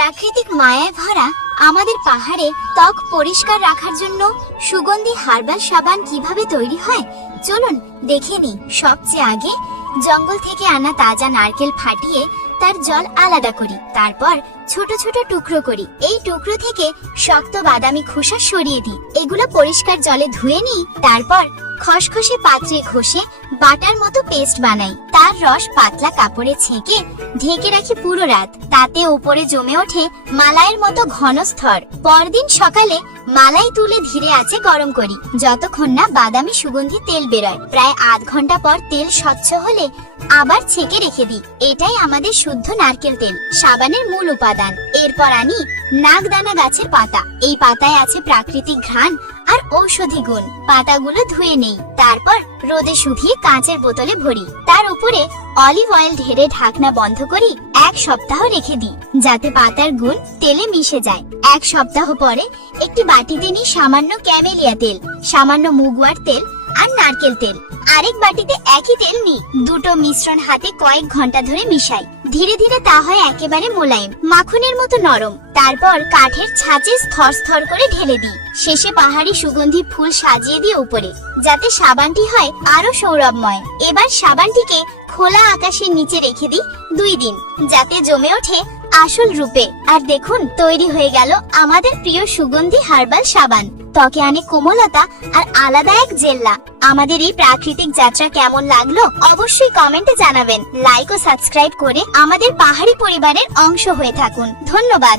প্রাকৃতিক মায়ায় ভরা আমাদের পাহাড়ে ত্বক পরিষ্কার রাখার জন্য সুগন্ধি হার্বাল সাবান কিভাবে তৈরি হয় চলুন দেখে নিই। সবচেয়ে আগে জঙ্গল থেকে আনা তাজা নারকেল ফাটিয়ে তার জল আলাদা করি, তারপর ছোট ছোট টুকরো করি। এই টুকরো থেকে শক্ত বাদামি খোসা সরিয়ে দিই। এগুলো পরিষ্কার জলে ধুয়ে নিই, তারপর খসখসে পাত্রে ঘষে বাটার মতো পেস্ট বানাই। তার রস পাতলা কাপড়ে ছেঁকে ঢেকে রাখি পুরো রাত। তাতে উপরে জমে ওঠে মালাইয়ের মতো ঘন স্তর। পরদিন সকালে মালাই তুলে ধীরে আঁচে গরম করি যতক্ষণ না বাদামি সুগন্ধি তেল বেরোয়। প্রায় আধ ঘন্টা পর তেল স্বচ্ছ হলে আবার ছেঁকে রেখে দিই। এটাই আমাদের শুদ্ধ নারকেল তেল, সাবানের মূল উপাদান। এরপর আনি নাগদানা গাছের পাতা। এই পাতায় আছে প্রাকৃতিক ঘ্রাণ আর ঔষধি গুণ। পাতাগুলো ধুয়ে নেই, তারপর রোদে শুকিয়ে কাঁচের বোতলে ভরি। তার উপরে অলিভ অয়েল ঢেলে ঢাকনা বন্ধ করি। 1 সপ্তাহ রেখে দিই যাতে পাতার গুণ তেলে মিশে যায়। 1 সপ্তাহ পরে একটি বাটিতে নিই সামান্য ক্যামেলিয়া তেল, সামান্য মুগওয়ার তেল আর নারকেল তেল। আরেক বাটিতে একই তেল নিই। দুটো মিশ্রণ হাতে কয়েক ঘন্টা ধরে মিশাই। ধীরে ধীরে তা হয় একেবারে মোলায়েম, মাখনের মতো নরম। তারপর কাঠের ছাঁচে স্তর স্তর করে ঢেলে দিই। শেষে পাহাড়ি সুগন্ধি ফুল সাজিয়ে দিই উপরে, যাতে সাবানটি হয় আরো সৌরভময়। এবার সাবানটিকে খোলা আকাশের নিচে রেখে দিই 2 দিন, যাতে জমে ওঠে আসল রূপে। আর দেখুন, তৈরি হয়ে গেল আমাদের প্রিয় সুগন্ধি হার্বাল সাবান। ত্বকে আনে কোমলতা আর আলাদা এক জেল্লা। আমাদের এই প্রাকৃতিক যাত্রা কেমন লাগলো অবশ্যই কমেন্টে জানাবেন। লাইক ও সাবস্ক্রাইব করে আমাদের পাহাড়ি পরিবারের অংশ হয়ে থাকুন। ধন্যবাদ।